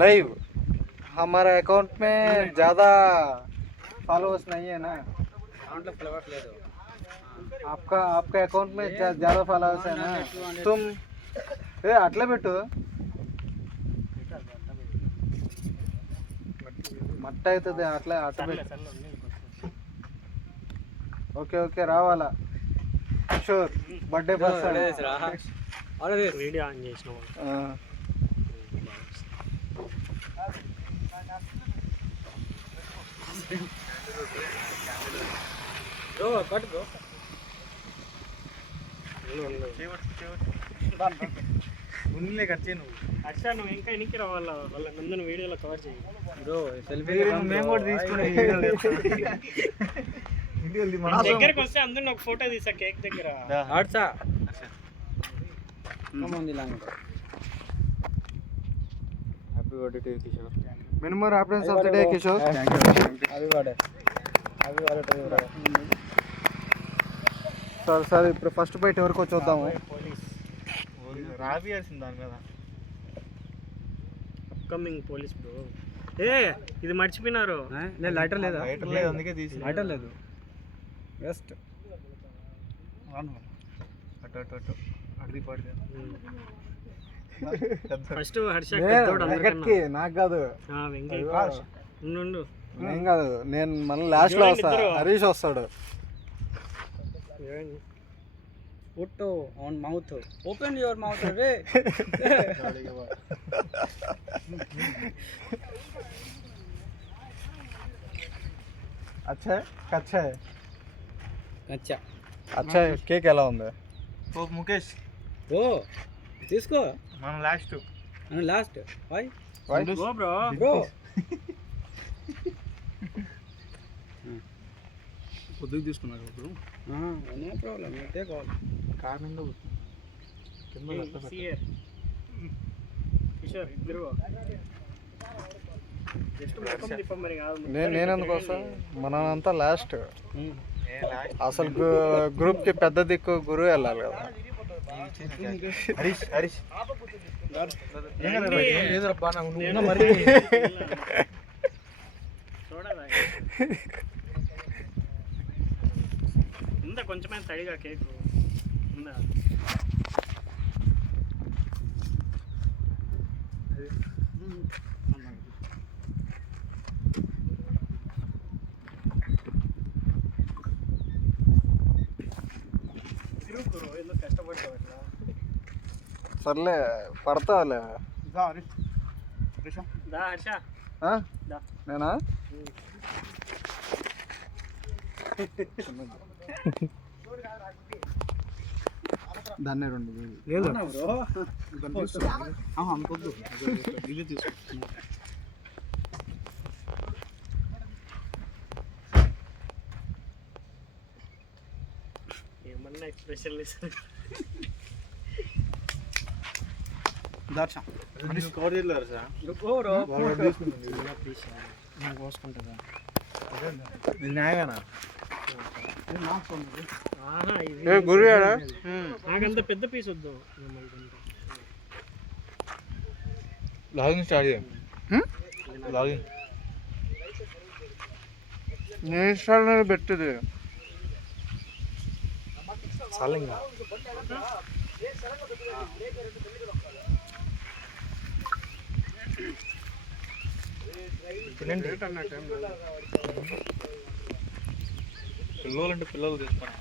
Live हमारे account में ज़्यादा फॉलोअर्स नहीं है ना। आपका आपके अकाउंट में ज़्यादा फॉलोअर्स है ना। तुम అట్లా పెట్టు మట్ట అవుతుంది అట్లా అట్లా పెట్టు. ఓకే ఓకే రావాలా sure birthday person video on చేసిన ఉన్నిలే కట్ చేయి నువ్వు. అచ్చా నువ్వు ఇంకా ఎనికి రావాలా వాళ్ళ ముందు వీడియోలో కవర్ చేయి బ్రో సెల్ఫీ మేము కూడా తీసుకునే దగ్గరకు వస్తే అందరిని ఒక ఫోటో తీసా కేక్ దగ్గర ఆడ్సా happy birthday to Kishore. Many more happiness of the day Kishore. Happy birthday happy birthday. సరే సరే ఇప్పుడు ఫస్ట్ బైట్ ఎవరికి చూద్దాము. రాబియాల్సింది దాని మీద అప్కమింగ్ పోలీస్ బ్రో. ఏ ఇది మర్చిపోయినారు. నేను లైటర్ లేదా లైటర్ లేదు అందుకే తీసి లైటర్ లేదు బెస్ట్ అటు అటు అటు అడిగి పడితే ఫస్ట్ హర్ష నాకు కాదు ఉండు ఏం కాదు నేను మళ్ళీ లాస్ట్ లో వస్తా. హరీష్ వస్తాడు. Put on mouth. Open your mouth, रे. अच्छा है कच्चा है अच्छा अच्छा है. కేక్ ఎలా ఉంది? ఓ ముఖేష్ ఓ తీసుకో. మనం లాస్ట్ మనం last why go bro bro పొద్దుకు తీసుకున్నారు bro. No problem take all car మీద కింద కిషోర్ ఇద్దరు నేనెందుకు వస్తా. మనంతా లాస్ట్ అసలు గ్రూప్ కి పెద్ద దిక్కు గురువు వెళ్ళాలి కదా. హరీష్ హరీష్ ఉందా కొంచెమైనా తడిగా కేక్ ఉందా? ఎందుకు కష్టపడతావు అట్లా? సర్లే పడతావులే. దా హర్ష నేనా దాన్ని రెండు ఏమన్నా ఎక్స్ప్రెషన్ కోసుకుంటుందా? న్యాయమేనా? నాకంత పెద్ద పీస్ వద్దు. లాగింగ్ స్టార్ట్ చేయం. లాగింగ్ నేను స్టార్ట్ పెట్టదు చాలింగా. పిల్లలు అంటే పిల్లలు తీసుకున్నా